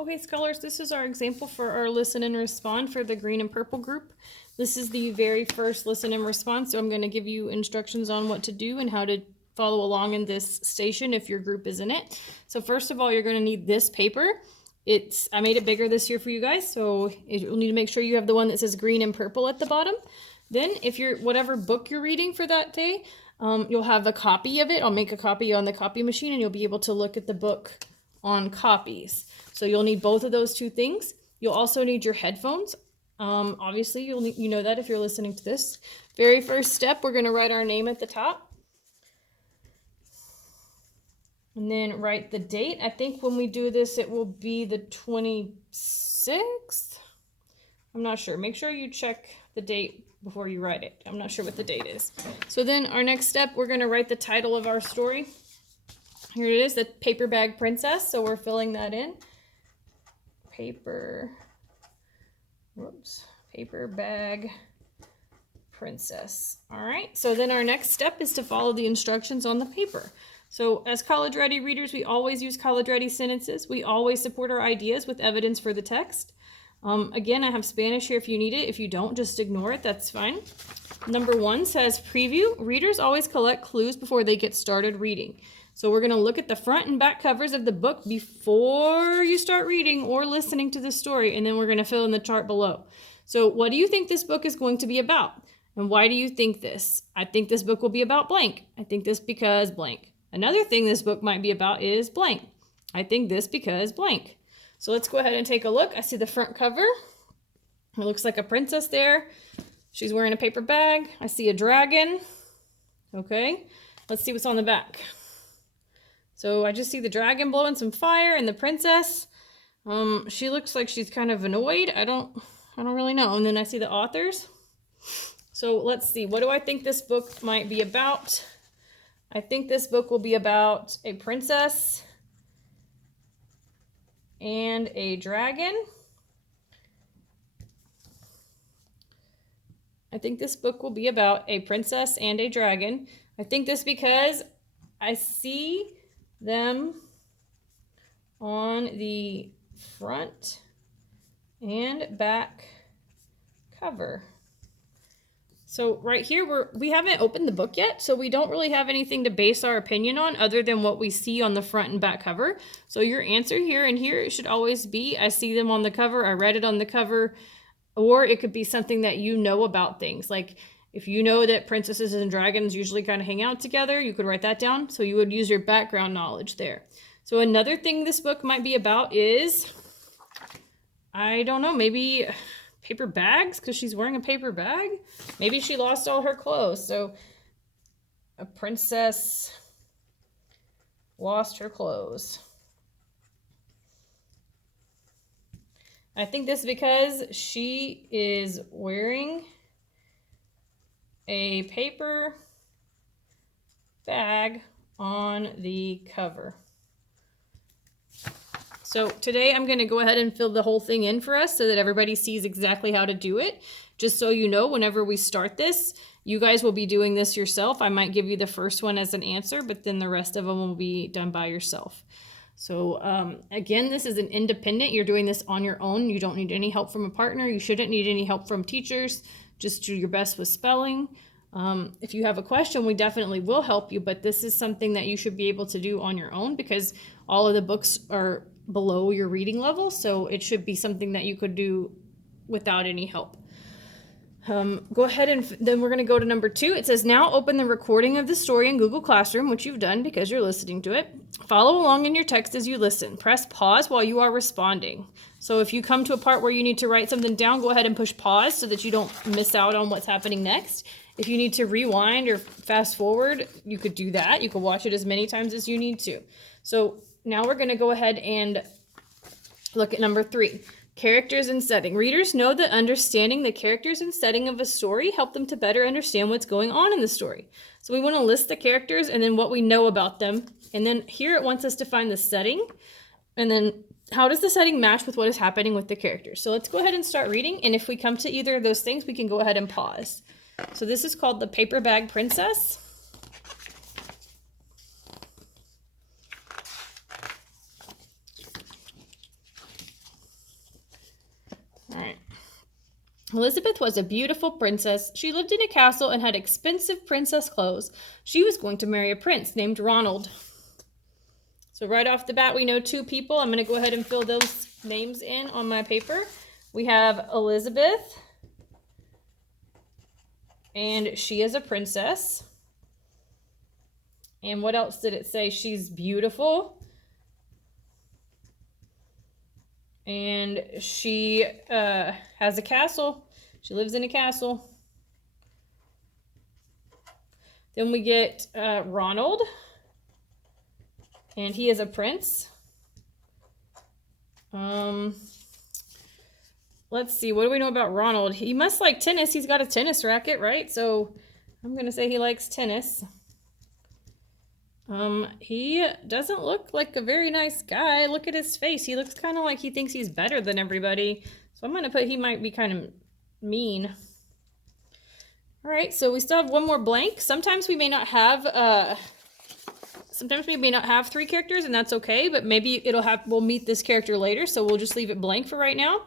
Okay, scholars, this is our example for our listen and respond for the green and purple group. This is the very first listen and respond, so I'm going to give you instructions on what to do and how to follow along in this station if your group is in it. So first of all, you're going to need this paper. I made it bigger this year for you guys, so you'll need to make sure you have the one that says green and purple at the bottom. Then if you're whatever book you're reading for that day, you'll have a copy of it. I'll make a copy on the copy machine and you'll be able to look at the book on copies. So you'll need both of those two things. You'll also need your headphones. Obviously, you know that if you're listening to this. Very first step, we're going to write our name at the top. And then write the date. I think when we do this, it will be the 26th. I'm not sure. Make sure you check the date before you write it. I'm not sure what the date is. So then our next step, we're going to write the title of our story. Here it is, the Paper Bag Princess. So we're filling that in. Paper Bag Princess. All right, so then our next step is to follow the instructions on the paper. So as college ready readers, we always use college ready sentences. We always support our ideas with evidence for the text. Again, I have Spanish here if you need it. If you don't, just ignore it, that's fine. Number 1 says preview. Readers always collect clues before they get started reading. So we're going to look at the front and back covers of the book before you start reading or listening to the story, and then we're going to fill in the chart below. So what do you think this book is going to be about? And why do you think this? I think this book will be about blank. I think this because blank. Another thing this book might be about is blank. I think this because blank. So let's go ahead and take a look. I see the front cover. It looks like a princess there. She's wearing a paper bag. I see a dragon. Okay, let's see what's on the back. So I just see the dragon blowing some fire and the princess. She looks like she's kind of annoyed. I don't really know. And then I see the authors. So let's see. What do I think this book might be about? I think this book will be about a princess and a dragon. I think this book will be about a princess and a dragon. I think this because I see them on the front and back cover. So right here, we haven't opened the book yet, so we don't really have anything to base our opinion on other than what we see on the front and back cover. So your answer here and here should always be, I see them on the cover, I read it on the cover, or it could be something that you know about things. Like if you know that princesses and dragons usually kind of hang out together, you could write that down. So you would use your background knowledge there. So another thing this book might be about is, I don't know, maybe paper bags, because she's wearing a paper bag. Maybe she lost all her clothes. So a princess lost her clothes. I think this is because she is wearing a paper bag on the cover. So today I'm going to go ahead and fill the whole thing in for us so that everybody sees exactly how to do it. Just so you know, whenever we start this, you guys will be doing this yourself. I might give you the first one as an answer, but then the rest of them will be done by yourself. So again, this is an independent. You're doing this on your own. You don't need any help from a partner. You shouldn't need any help from teachers. Just do your best with spelling. If you have a question, we definitely will help you, but this is something that you should be able to do on your own because all of the books are below your reading level, so it should be something that you could do without any help. Go ahead and then we're going to go to number 2. It says, now open the recording of the story in Google Classroom, which you've done because you're listening to it. Follow along in your text as you listen. Press pause while you are responding. So if you come to a part where you need to write something down, go ahead and push pause so that you don't miss out on what's happening next. If you need to rewind or fast forward, you could do that. You could watch it as many times as you need to. So now we're going to go ahead and look at number 3. Characters and setting. Readers know that understanding the characters and setting of a story help them to better understand what's going on in the story. So we want to list the characters and then what we know about them. And then here it wants us to find the setting. And then how does the setting match with what is happening with the characters? So let's go ahead and start reading. And if we come to either of those things, we can go ahead and pause. So this is called The Paper Bag Princess. Elizabeth was a beautiful princess. She lived in a castle and had expensive princess clothes. She was going to marry a prince named Ronald. So right off the bat, we know 2 people. I'm going to go ahead and fill those names in on my paper. We have Elizabeth, and she is a princess. And what else did it say? She's beautiful. And she has a castle. She lives in a castle. Then we get Ronald. And he is a prince. Let's see. What do we know about Ronald? He must like tennis. He's got a tennis racket, right? So I'm going to say he likes tennis. He doesn't look like a very nice guy. Look at his face. He looks kind of like he thinks he's better than everybody. So I'm going to put he might be kind of mean. All right, so we still have one more blank. Sometimes we may not have 3 characters, and that's okay, but maybe we'll meet this character later, so we'll just leave it blank for right now.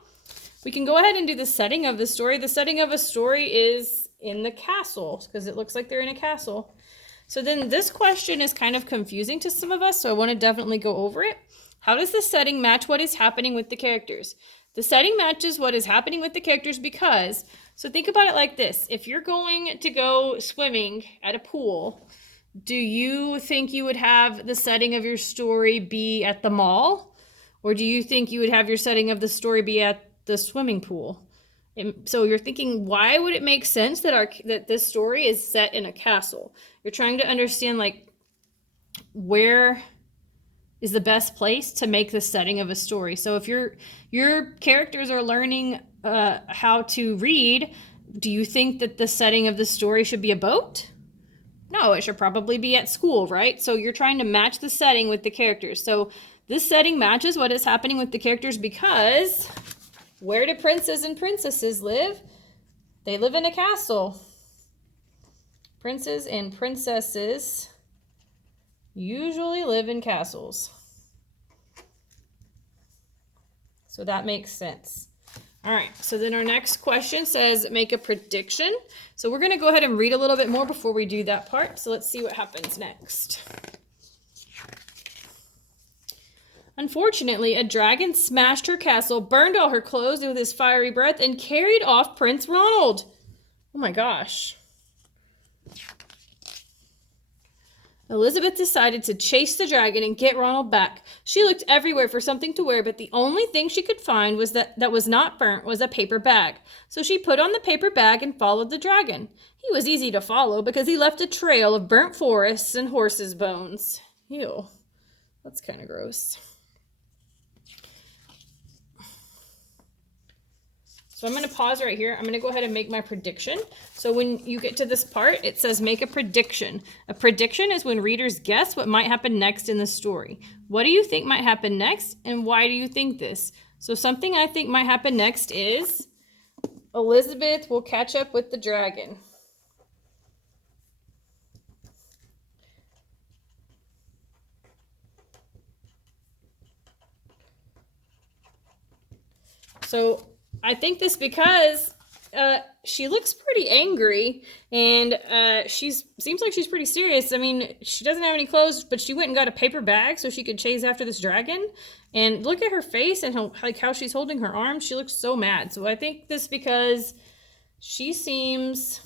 We can go ahead and do the setting of the story. The setting of a story is in the castle, because it looks like they're in a castle. So then this question is kind of confusing to some of us, so I want to definitely go over it. How does the setting match what is happening with the characters? The setting matches what is happening with the characters because, so think about it like this. If you're going to go swimming at a pool, do you think you would have the setting of your story be at the mall? Or do you think you would have your setting of the story be at the swimming pool? And so you're thinking, why would it make sense that this story is set in a castle? You're trying to understand, like, where is the best place to make the setting of a story. So if your characters are learning how to read, do you think that the setting of the story should be a boat? No, it should probably be at school, right? So you're trying to match the setting with the characters. So this setting matches what is happening with the characters because where do princes and princesses live? They live in a castle. Princes and princesses usually live in castles. So that makes sense. All right, so then our next question says make a prediction. So we're going to go ahead and read a little bit more before we do that part. So let's see what happens next. Unfortunately, a dragon smashed her castle, burned all her clothes with his fiery breath, and carried off Prince Ronald. Oh my gosh. Elizabeth decided to chase the dragon and get Ronald back. She looked everywhere for something to wear, but the only thing she could find that was not burnt was a paper bag. So she put on the paper bag and followed the dragon. He was easy to follow because he left a trail of burnt forests and horses' bones. Ew, that's kind of gross. So I'm going to pause right here. I'm going to go ahead and make my prediction. So when you get to this part, it says make a prediction. A prediction is when readers guess what might happen next in the story. What do you think might happen next, and why do you think this? So something I think might happen next is Elizabeth will catch up with the dragon. So I think this because she looks pretty angry, and seems like she's pretty serious. I mean, she doesn't have any clothes, but she went and got a paper bag so she could chase after this dragon. And look at her face and how she's holding her arms. She looks so mad. So I think this because she seems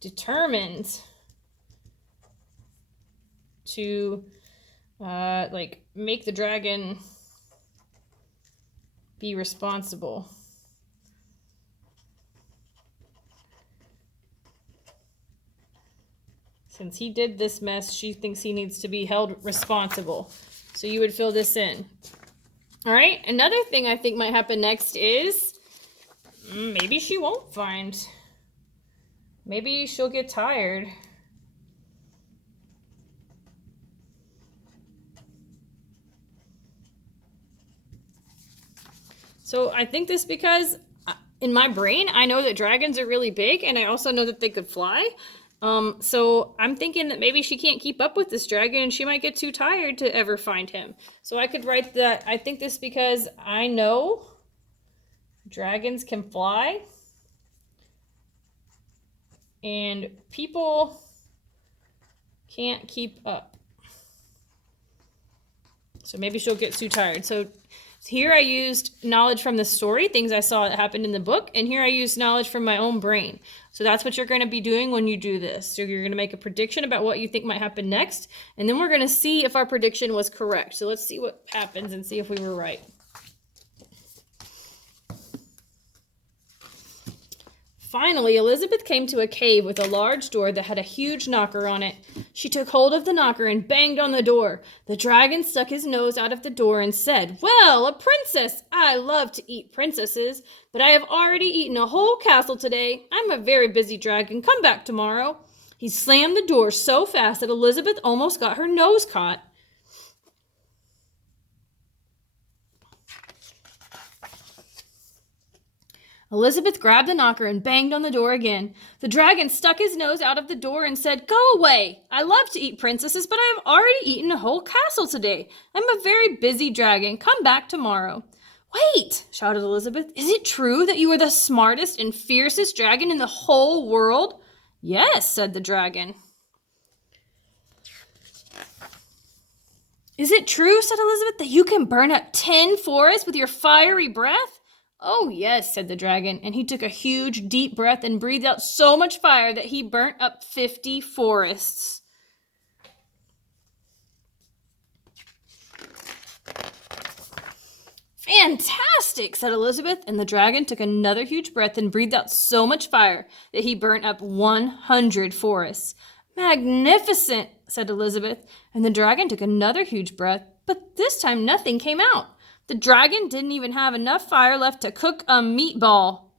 determined to make the dragon be responsible. Since he did this mess, she thinks he needs to be held responsible. So you would fill this in. All right, another thing I think might happen next is maybe she won't find. Maybe she'll get tired. So I think this because in my brain, I know that dragons are really big, and I also know that they could fly. So I'm thinking that maybe she can't keep up with this dragon, and she might get too tired to ever find him. So I could write that I think this because I know Dragons can fly. And people can't keep up. So maybe she'll get too tired. So here I used knowledge from the story, things I saw that happened in the book, and here I used knowledge from my own brain. So that's what you're going to be doing when you do this. So you're going to make a prediction about what you think might happen next, and then we're going to see if our prediction was correct. So let's see what happens and see if we were right. Finally, Elizabeth came to a cave with a large door that had a huge knocker on it. She took hold of the knocker and banged on the door. The dragon stuck his nose out of the door and said, "Well, a princess! I love to eat princesses, but I have already eaten a whole castle today. I'm a very busy dragon. Come back tomorrow." He slammed the door so fast that Elizabeth almost got her nose caught. Elizabeth grabbed the knocker and banged on the door again. The dragon stuck his nose out of the door and said, "Go away! I love to eat princesses, but I have already eaten a whole castle today. I'm a very busy dragon. Come back tomorrow." "Wait!" shouted Elizabeth. "Is it true that you are the smartest and fiercest dragon in the whole world?" "Yes," said the dragon. "Is it true," said Elizabeth, "that you can burn up 10 forests with your fiery breath?" "Oh, yes," said the dragon, and he took a huge, deep breath and breathed out so much fire that he burnt up 50 forests. "Fantastic," said Elizabeth, and the dragon took another huge breath and breathed out so much fire that he burnt up 100 forests. "Magnificent," said Elizabeth, and the dragon took another huge breath, but this time nothing came out. The dragon didn't even have enough fire left to cook a meatball.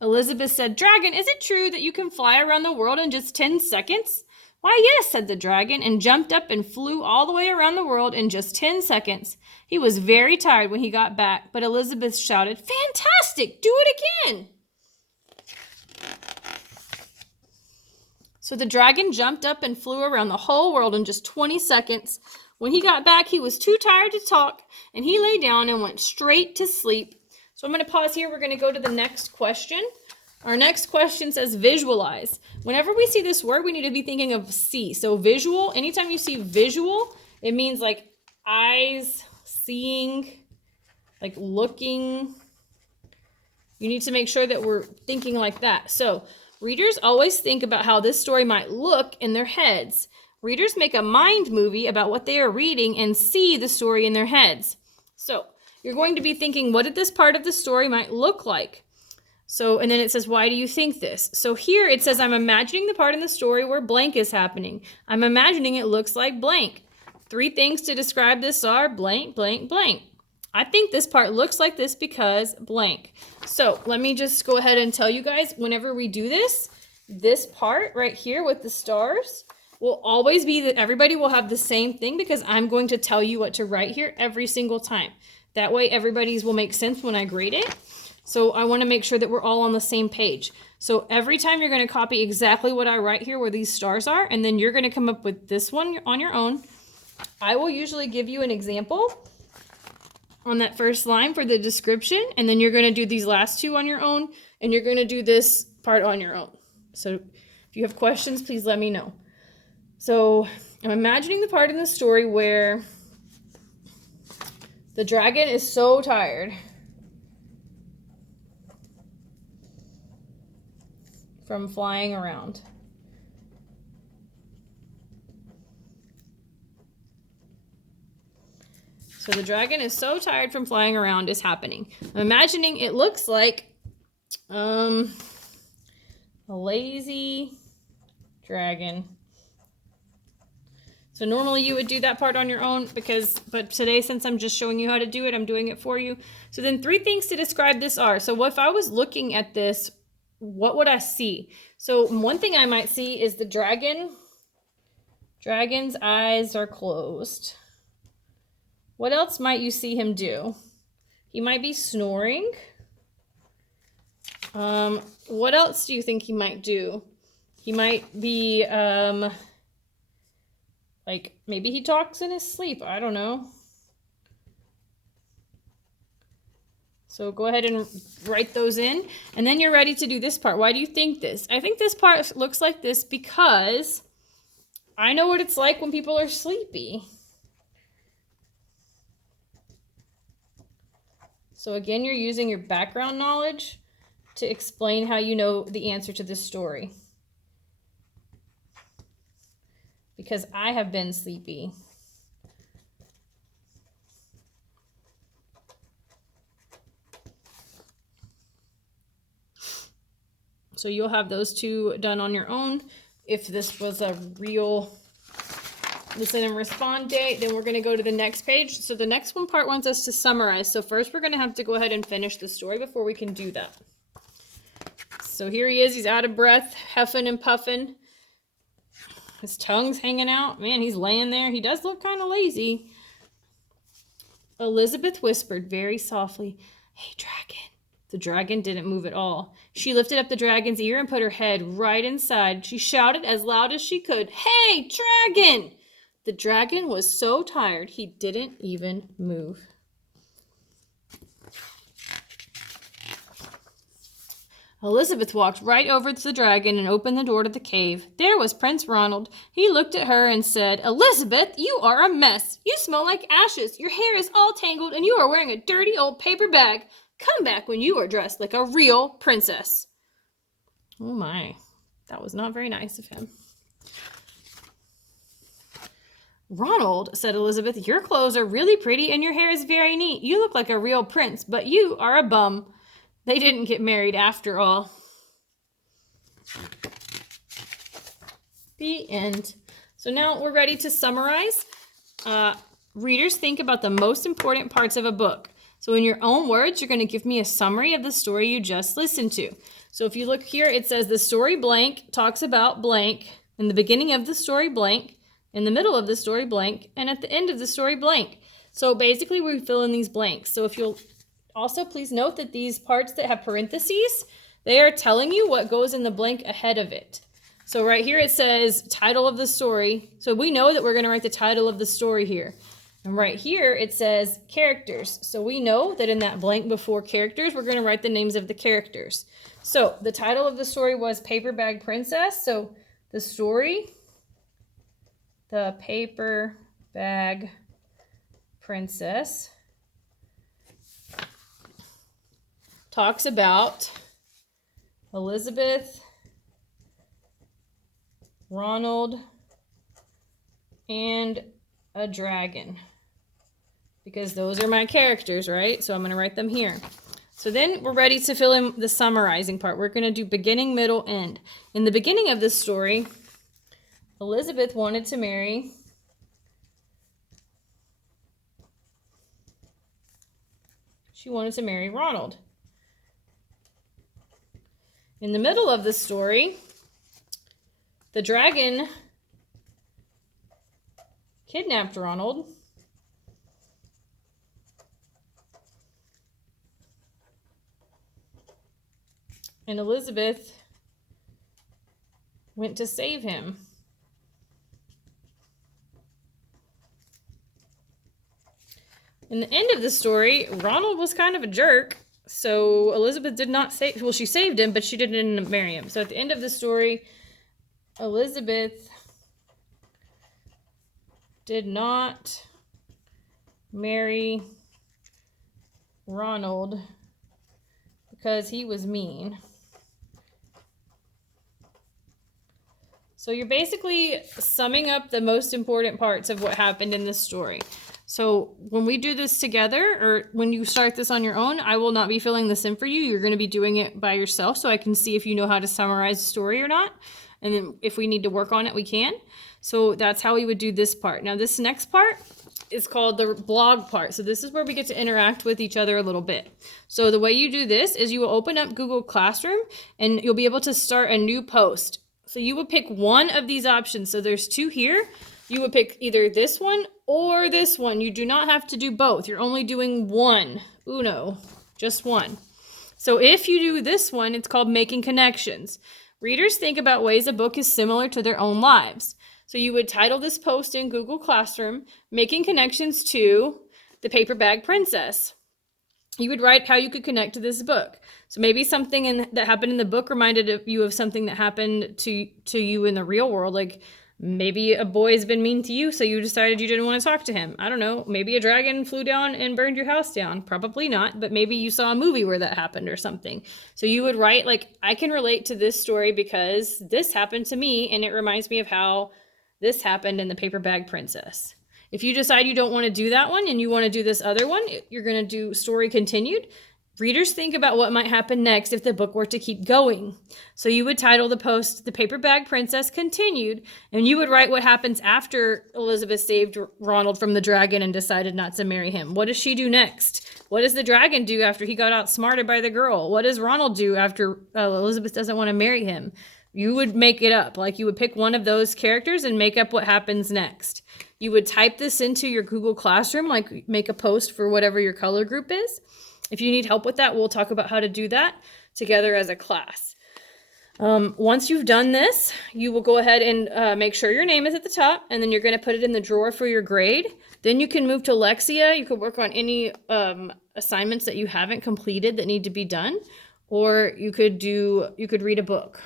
Elizabeth said, "Dragon, is it true that you can fly around the world in just 10 seconds?" "Why, yes," said the dragon, and jumped up and flew all the way around the world in just 10 seconds. He was very tired when he got back, but Elizabeth shouted, "Fantastic! Do it again!" So the dragon jumped up and flew around the whole world in just 20 seconds. When he got back, he was too tired to talk, and he lay down and went straight to sleep. So I'm going to pause here. We're going to go to the next question. Our next question says visualize. Whenever we see this word, we need to be thinking of see. So visual, anytime you see visual, it means like eyes, seeing, like looking. You need to make sure that we're thinking like that. So readers always think about how this story might look in their heads. Readers make a mind movie about what they are reading and see the story in their heads. So you're going to be thinking, what did this part of the story might look like? So, and then it says, why do you think this? So here it says, I'm imagining the part in the story where blank is happening. I'm imagining it looks like blank. 3 things to describe this are blank, blank, blank. I think this part looks like this because blank. So let me just go ahead and tell you guys, whenever we do this, this part right here with the stars will always be that everybody will have the same thing because I'm going to tell you what to write here every single time. That way everybody's will make sense when I grade it. So I want to make sure that we're all on the same page. So every time you're going to copy exactly what I write here where these stars are, and then you're going to come up with this one on your own. I will usually give you an example on that first line for the description, and then you're going to do these last 2 on your own, and you're going to do this part on your own. So if you have questions, please let me know. So I'm imagining the part in the story where the dragon is so tired from flying around. So the dragon is so tired from flying around is happening. I'm imagining it looks like a lazy dragon. So normally you would do that part on your own but today, since I'm just showing you how to do it, I'm doing it for you. So then 3 things to describe this are, so if I was looking at this, what would I see? So one thing I might see is the dragon's eyes are closed. What else might you see him do? He might be snoring. What else do you think he might do? He might be, like maybe he talks in his sleep. I don't know. So go ahead and write those in, and then you're ready to do this part. Why do you think this? I think this part looks like this because I know what it's like when people are sleepy. So again, you're using your background knowledge to explain how you know the answer to this story. Because I have been sleepy. So you'll have those two done on your own. If this was a real listen and respond day, then we're going to go to the next page. So the next one part wants us to summarize. So first we're going to have to go ahead and finish the story before we can do that. So here he is. He's out of breath, huffing and puffing. His tongue's hanging out. Man, he's laying there. He does look kind of lazy. Elizabeth whispered very softly, "Hey, dragon." The dragon didn't move at all. She lifted up the dragon's ear and put her head right inside. She shouted as loud as she could, "Hey, dragon!" The dragon was so tired he didn't even move. Elizabeth walked right over to the dragon and opened the door to the cave. There was Prince Ronald. He looked at her and said, "Elizabeth, you are a mess. You smell like ashes. Your hair is all tangled and you are wearing a dirty old paper bag. Come back when you are dressed like a real princess." Oh my, that was not very nice of him. "Ronald," said Elizabeth, "your clothes are really pretty and your hair is very neat. You look like a real prince, but you are a bum." They didn't get married after all. The end. So now we're ready to summarize. Readers, think about the most important parts of a book. So in your own words, you're going to give me a summary of the story you just listened to. So if you look here, it says the story blank talks about blank, in the beginning of the story blank, in the middle of the story blank, and at the end of the story blank. So basically we fill in these blanks. So if you'll also please note that these parts that have parentheses, they are telling you what goes in the blank ahead of it. So right here it says title of the story. So we know that we're going to write the title of the story here. And right here it says characters. So we know that in that blank before characters, we're going to write the names of the characters. So the title of the story was Paper Bag Princess. So the story, The Paper Bag Princess, talks about Elizabeth, Ronald, and a dragon. Because those are my characters, right? So I'm going to write them here. So then we're ready to fill in the summarizing part. We're going to do beginning, middle, end. In the beginning of this story, Elizabeth wanted to marry Ronald. In the middle of the story, the dragon kidnapped Ronald. And Elizabeth went to save him. In the end of the story, Ronald was kind of a jerk. So Elizabeth did not save, well, she saved him, but she didn't marry him. So at the end of the story, Elizabeth did not marry Ronald because he was mean. So you're basically summing up the most important parts of what happened in this story. So when we do this together, or when you start this on your own, I will not be filling this in for you. You're going to be doing it by yourself so I can see if you know how to summarize the story or not. And then if we need to work on it, we can. So that's how we would do this part. Now this next part is called the blog part. So this is where we get to interact with each other a little bit. So the way you do this is you will open up Google Classroom and you'll be able to start a new post. So you would pick one of these options. So there's two here. You would pick either this one or this one. You do not have to do both. You're only doing one. Uno, just one. So if you do this one, it's called Making Connections. Readers think about ways a book is similar to their own lives. So you would title this post in Google Classroom, Making Connections to The Paper Bag Princess. you would write how you could connect to this book. So maybe something that happened in the book reminded you of something that happened to you in the real world. Like maybe a boy's been mean to you, so you decided you didn't want to talk to him. I don't know. Maybe a dragon flew down and burned your house down. Probably not, but maybe you saw a movie where that happened or something. So you would write like, I can relate to this story because this happened to me and it reminds me of how this happened in The Paper Bag Princess. If you decide you don't want to do that one and you want to do this other one, you're going to do story continued. Readers think about what might happen next if the book were to keep going. So you would title the post, The Paper Bag Princess Continued, and you would write what happens after Elizabeth saved Ronald from the dragon and decided not to marry him. What does she do next? What does the dragon do after he got outsmarted by the girl? What does Ronald do after Elizabeth doesn't want to marry him? You would make it up. Like you would pick one of those characters and make up what happens next. You would type this into your Google Classroom, like make a post for whatever your color group is. If you need help with that, we'll talk about how to do that together as a class. Once you've done this, you will go ahead and make sure your name is at the top, and then you're going to put it in the drawer for your grade. Then you can move to Lexia. You could work on any assignments that you haven't completed that need to be done, or you could read a book.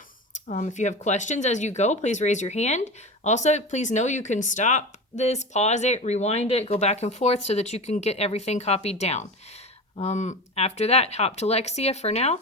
If you have questions as you go, please raise your hand. Also, please know you can stop this, pause it, rewind it, go back and forth so that you can get everything copied down. After that, hop to Lexia for now.